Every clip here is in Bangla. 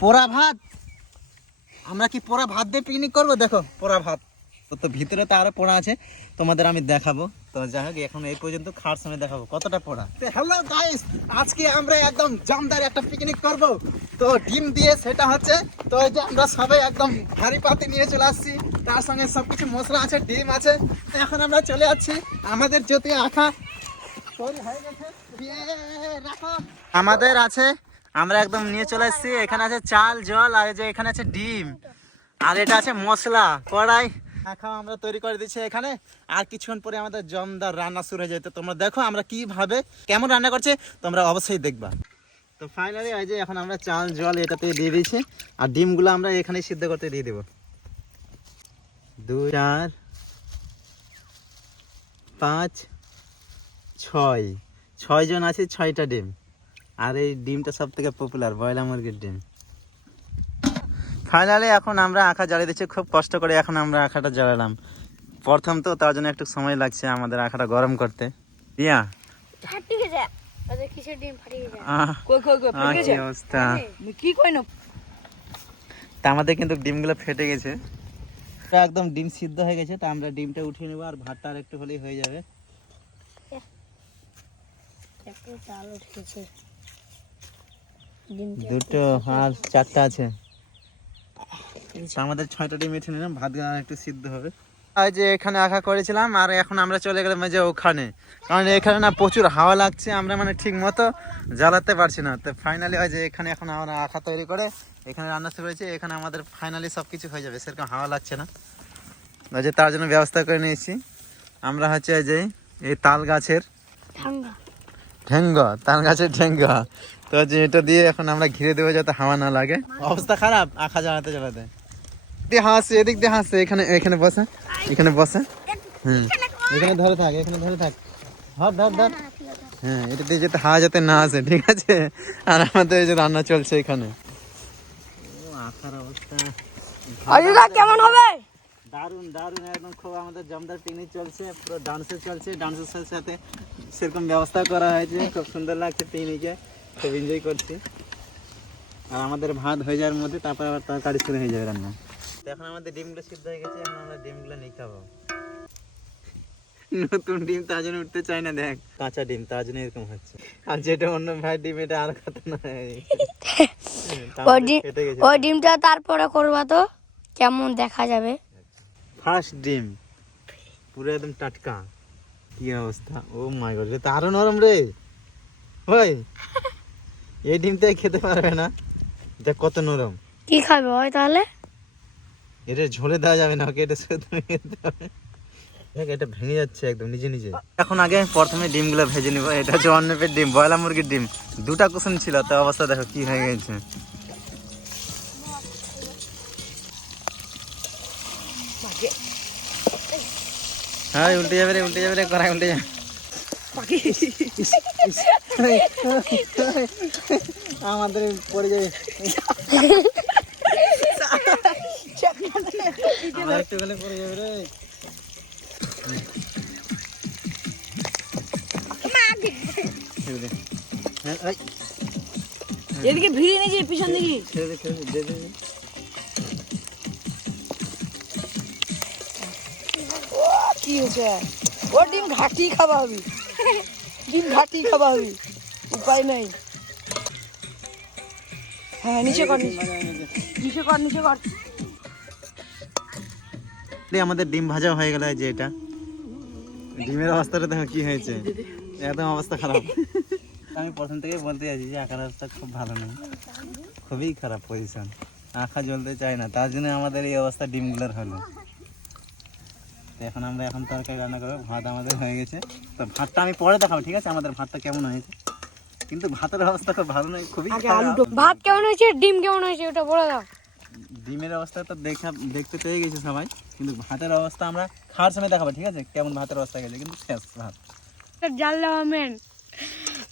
পোড়া ভাত? আমরা কি পোড়া ভাত দিয়ে পিকনিক করব? দেখো, পোড়া ভাত। তো ভিতরে তো আরও পোড়া আছে। তোমাদের আমি দেখাবো। তো যাই হোক, এখন এই পর্যন্ত খাওয়ার সময় দেখাবো। কতটা পোড়া? হ্যালো গাইস আজকে আমরা একদম জামদার একটা পিকনিক করব। তো ডিম দিয়ে সেটা হচ্ছে, তো এই যে আমরা সবাই একদম ভারী পাতি নিয়ে চলে আসছি। তার সঙ্গে সবকিছু মশলা আছে, ডিম আছে। এখন আমরা চলে যাচ্ছি আমাদের যদি আঁকা। আমাদের আছে আমরা একদম নিয়ে চলে এসেছি। এখানে আছে চাল, জল, আর যে এখানে আছে ডিম। আর এটা আছে মশলা, কড়াই। এখন আমরা তৈরি করে দিচ্ছি এখানে। আর কিছুক্ষণ পরে আমাদের জমদার রান্না শুরু হয়ে যেতে তোমরা দেখো আমরা কীভাবে, কেমন রান্না করছে, তোমরা অবশ্যই দেখবা। তো ফাইনালি এই যে এখন আমরা চাল, জল এটাতে দিয়ে দিয়েছি। আর ডিমগুলো আমরা এখানে সিদ্ধ করতে দিয়ে দেবো। দুই, চার, পাঁচ, ছয়। ছয় জন আছে, ছয়টা ডিম। আর এই ডিমটা সব থেকে পপুলার ব্রয়লার মুরগির ডিম। ফাইনালি এখন আমরা আঁকা জ্বালিয়ে দিচ্ছি খুব কষ্ট করে এখন আমরা আঁকাটা জ্বালালাম। প্রথম তো তার জন্য একটু সময় লাগছে আমাদের আঁকাটা গরম করতে। না? তা আমাদের কিন্তু ডিমগুলো ফেটে গেছে। তা একদম ডিম সিদ্ধ হয়ে গেছে তা আমরা ডিমটা উঠিয়ে নেব আর ভাতটা আর একটু হলেই হয়ে যাবে। একটু চাল উঠেছে। দুটো আর চারটা আছে। আমাদের ছয়টা ডিম উঠে নিলাম ভাত আর একটু সিদ্ধ হবে। আর যে এখানে আঁকা করেছিলাম আর এখন আমরা চলে গেলাম যে ওখানে। কারণ এখানে না প্রচুর হাওয়া লাগছে আমরা মানে ঠিক মতো জ্বালাতে পারছি না। তো ফাইনালি হয় যে এখানে এখন আমরা আঁকা তৈরি করে এখানে রান্না শুরু হয়েছে এখানে আমাদের ফাইনালি সব কিছু হয়ে যাবে সেরকম হাওয়া লাগছে না। ওই যে তার জন্য ব্যবস্থা করে নিয়েছি। আমরা হচ্ছে এই যে এই তাল গাছের ঠান্ডা ঠেঙ্গ তাল গাছের ঠেঙ্গ। তো যে এটা দিয়ে এখন আমরা ঘিরে দেবো যাতে হাওয়া না লাগে। অবস্থা খারাপ? আখা জ্বালাতে জ্বালাতে দিয়ে হাসছে এদিক দিয়ে হাসছে এখানে এখানে বসে এখানে বসে। হুম। এখানে ধরে থাক এখানে ধরে থাক। ধর ধর ধর। হ্যাঁ এটা দিয়ে যাতে হাওয়া যাতে না আসে ঠিক আছে? আর আমাদের এই যে রান্না চলছে এখানে। ও আখার অবস্থা। কেমন হবে? দারুণ দারুণ একদম খুব আমাদের জমদার পিকনিক চলছে পুরো ডান্সে চলছে ডান্সের সাথে সাথে সেরকম ব্যবস্থা করা হয়েছে খুব সুন্দর লাগছে পিকনিকে খুব এনজয় করছি। আর আমাদের ভাত হয়ে যাওয়ার মধ্যে তারপর আবার তরকারি শুরু হয়ে যাবে রান্না। এখন আমাদের ডিমগুলো সিদ্ধ হয়ে গেছে এখন আমরা ডিমগুলো নিয়ে খাব। নতুন ডিম তার জন্য উঠতে চাই না দেখ। কাঁচা ডিম তার জন্য এরকম হচ্ছে। আর যেটা অন্য ভাই ডিম এটা আর খাতে না ওই ডিমটা তারপরে করবা তো কেমন দেখা যাবে? ফার্স্ট ডিম পুরো একদম টাটকা। কি অবস্থা? ও মাই গড এটা তো আরও নরম রে। ওই এই ডিমটাই খেতে পারবে না। দেখ কত নরম। কি খাবে ওই তাহলে? এটা ঝোলে দেওয়া যাবে না ওকে এটা খেতে হবে। দেখ এটা ভেঙে যাচ্ছে একদম নিজে নিজে। এখন আগে প্রথমে ডিমগুলো ভেজে নিব এটা হচ্ছে অন্নপের ডিম ব্রয়লার মুরগির ডিম। দুটা কুসুম ছিল তো অবস্থা দেখো কি হয়ে গেছে। হ্যাঁ উল্টে যাবে রে উল্টে যাবে রে কড়াই উল্টে যাবে। পাখি। আমাদের পড়ে যাবে। আমার একটু গেলে পড়ে যাবে রে। হ্যাঁ, এদিকে ভিড়ে নিয়েছে পিছন দিকে। ও ডিম ঘাটি হবে। ডিম ঘাটি হবে। উপায় নাই। হ্যাঁ নিচে কর নিচে। কর নিচে কর। আমাদের ডিম ভাজা হয়ে গেল যে এটা। ডিমের অবস্থাটা দেখো কি হয়েছে। একদম অবস্থা খারাপ। আমি প্রথম থেকেই বলতে যাচ্ছি যে আঁকার অবস্থা খুব ভালো নয় খুবই খারাপ পজিশন। আঁকা জ্বলতে চায় না। তার জন্য আমাদের এই অবস্থা ডিমগুলোর হলো। তো এখন আমরা এখন তরকারি রান্না করব। ভাত আমাদের হয়ে গেছে। তো ভাতটা আমি পরে দেখাবো ঠিক আছে? আমাদের ভাতটা কেমন হয়েছে? কিন্তু ভাতের অবস্থা খুব ভালো নয় খুবই ভাত কেমন হয়েছে? ডিম কেমন হয়েছে? ওটা বলে দাও। ডিমের অবস্থা তো দেখা দেখতে পেয়ে গেছে সবাই। কিন্তু ভাতের অবস্থা আমরা খাওয়ার সময় দেখাবো ঠিক আছে? কেমন ভাতের অবস্থা গেছে? কিন্তু শেষ ভাত। জাল দেওয়া মেন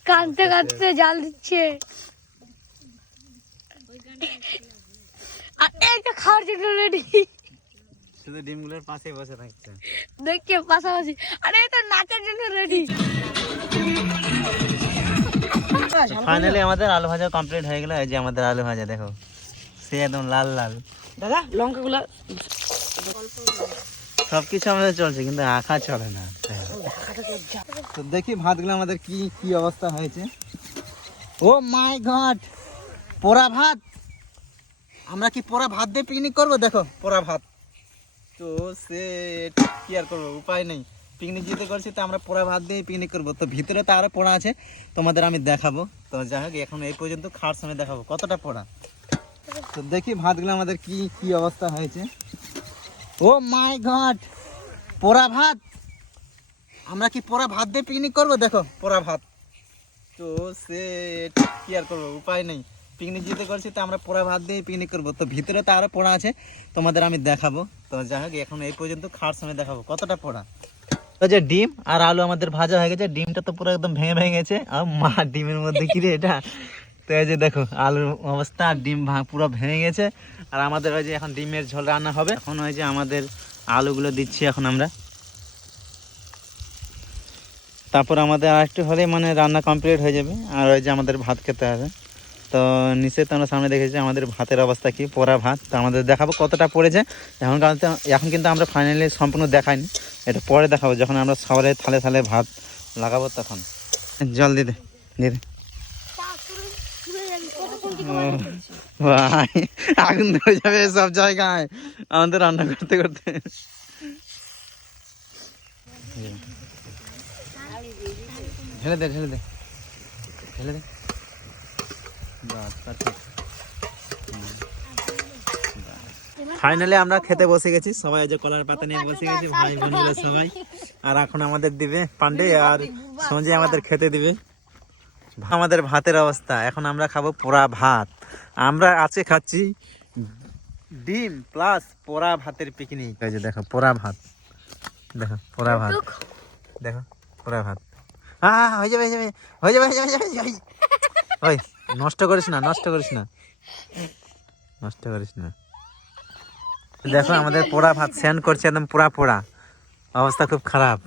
কাঁদতে কাঁদতে জাল দিচ্ছে। আর খাওয়ার জন্য রেডি শুধু ডিমগুলোর পাশে বসে থাকছে। দেখে পাশাপাশি। আরে এটা নাচের জন্য রেডি ফাইনালি আমাদের আলু ভাজা কমপ্লিট হয়ে গেল। এই যে আমাদের আলু ভাজা দেখো। সে একদম লাল লাল। দাদা লঙ্কাগুলো সবকিছু আমাদের চলছে কিন্তু আঁকা চলে না। তো দেখি ভাতগুলো আমাদের কি কি অবস্থা হয়েছে। Oh my God! পোড়া ভাত! আমরা কি পোড়া ভাত দিয়ে পিকনিক করব? দেখো পোড়া ভাত। তো সে কি আর করব, উপায় নেই। পিকনিক যেতে করছি, তো আমরা পোড়া ভাত দিয়ে পিকনিক করব। তো ভিতরে তো আরও পোড়া আছে, তোমাদের আমি দেখাবো। তো যাই হোক, এখন এই পর্যন্ত খাওয়ার সময় দেখাবো, কতটা পোড়া। তো দেখি ভাতগুলো আমাদের কি কি অবস্থা হয়েছে। Oh my God! পোড়া ভাত! আমরা কি পোড়া ভাত দিয়ে পিকনিক করব? দেখো, পোড়া ভাত। তো সে কি আর করব, উপায় নেই। পিকনিক যেতে করছি, তো আমরা পোড়া ভাত দিয়ে পিকনিক করব। তো ভিতরে তো আরও পোড়া আছে, তোমাদের আমি দেখাবো। তো যাই হোক, এখন এই পর্যন্ত খাওয়ার সময় দেখাবো। কতটা পোড়া? তো যে ডিম আর আলু আমাদের ভাজা হয়ে গেছে, ডিমটা তো পুরো একদম ভেঙে ভেঙে গেছে। আর মা ডিমের মধ্যে কি রে এটা? তো এই যে দেখো, আলুর অবস্থা আর ডিম পুরো ভেঙে গেছে। আর আমাদের ওই যে এখন ডিমের ঝোল রান্না হবে। এখন ওই যে আমাদের আলুগুলো দিচ্ছি এখন আমরা। তারপর আমাদের আর একটু হলে মানে রান্না কমপ্লিট হয়ে যাবে। আর ওই যে আমাদের ভাত খেতে হবে। তো নিচে তো আমরা সামনে দেখেছি আমাদের ভাতের অবস্থা কি, পোড়া ভাত। তো আমাদের দেখাবো কতটা পড়েছে। এখন এখন কিন্তু আমরা ফাইনালি সম্পূর্ণ দেখাইনি। এটা পরে দেখাবো, যখন আমরা সবাই থালে থালে ভাত লাগাবো তখন। জল দিদে দিদে ভাই, আগুন ধরে যাবে সব জায়গায়। আমাদের রান্না করতে করতে। ঢেলে দে ঢেলে দে ঢেলে দে। ফাইনালি আমরা খেতে বসে গেছি। সবাই যে কলার পাতা নিয়ে বসে গেছি ভাই বোনেরা সবাই। আর এখন আমাদের দিবে পান্ডে আর সঞ্জে আমাদের খেতে দিবে। আমাদের ভাতের অবস্থা। এখন আমরা খাব পোড়া ভাত। আমরা আজকে খাচ্ছি ডিম প্লাস পোড়া ভাতের পিকনিক এই যে দেখো পোড়া ভাত। দেখো পোড়া ভাত। দেখো। পোড়া ভাত। হ্যাঁ হয়ে যাবে হয়ে যাবে হয়ে যাবে হয়ে যাবে হয়ে যাবে। ওই নষ্ট করিস না নষ্ট করিস না। নষ্ট করিস না। দেখো আমাদের পোড়া ভাত স্যান্ড করছে একদম পোড়া পোড়া। অবস্থা খুব খারাপ।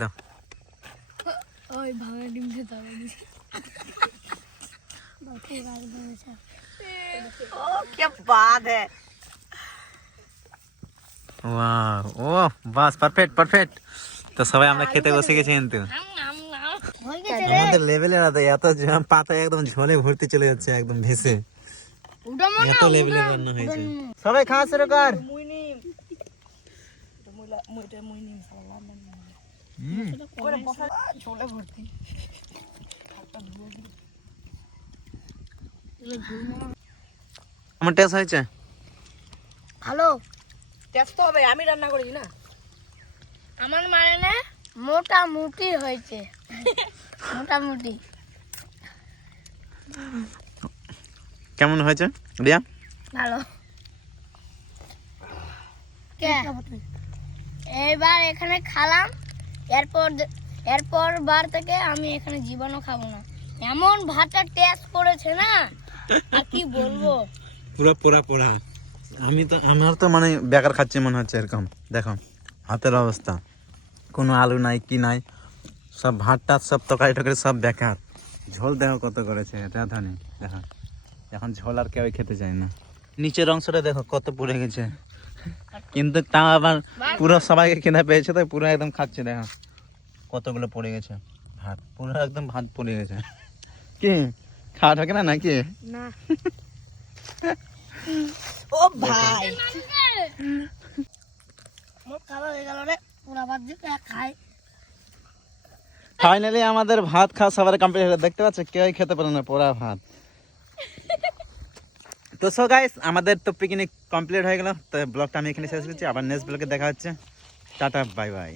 দাও। ও বাস পারফেক্ট পারফেক্ট তো সবাই আমরা খেতে বসে গেছি কিন্তু। আমাদের লেভেলে না এত পাতা একদম ঝোলে ভর্তি চলে যাচ্ছে একদম ভেসে। এত লেভেলে রান্না হয়েছে। সবাই খাওয়া শুরু কর। করে আমার টেস্ট হয়েছে? ভালো টেস্ট তো হবে আমি রান্না করেছি না। আমার মানে মোটামুটি হয়েছে। মোটামুটি। কেমন হয়েছে রিয়া? ভালো। কে? এইবার এখানে খালাম এরপর এরপর বার থেকে আমি এখানে জীবনও খাব না। এমন ভাতটা টেস্ট করেছে না আর কি বলব? পুরো পোড়া পোড়া আমি তো আমার তো মানে বেকার খাচ্ছি মনে হচ্ছে এরকম। দেখো হাতের অবস্থা। কোনো আলু নাই কি নাই। সব ভাত টাত সব তরকারি টকারি সব বেকার। ঝোল দেখো কত করেছে রাধানি দেখো। এখন ঝোল আর কেউ খেতে চায় না। নিচের অংশটা দেখো কত পুড়ে গেছে। কিন্তু তাও আবার পুরো সবাইকে কেনা পেয়েছে তো পুরো একদম খাচ্ছে দেখো। কতগুলো পড়ে গেছে। ভাত পুরো একদম ভাত পড়ে গেছে। কি? খাওয়া থাকে না নাকি? না। ও ভাই। খাওয়া হয়ে গেল রে পুরা ভাত দিয়ে খাই। ফাইনালি আমাদের ভাত খাওয়া সবার কমপ্লিট হলো। দেখতে পাচ্ছ কেউ খেতে পারে না, পোড়া ভাত। তো সো গাইস আমাদের তো পিকনিক কমপ্লিট হয়ে গেল। তো ব্লগটা আমি এখানে শেষ করছি। আবার নেক্সট ব্লগে দেখা হচ্ছে। Tata bye bye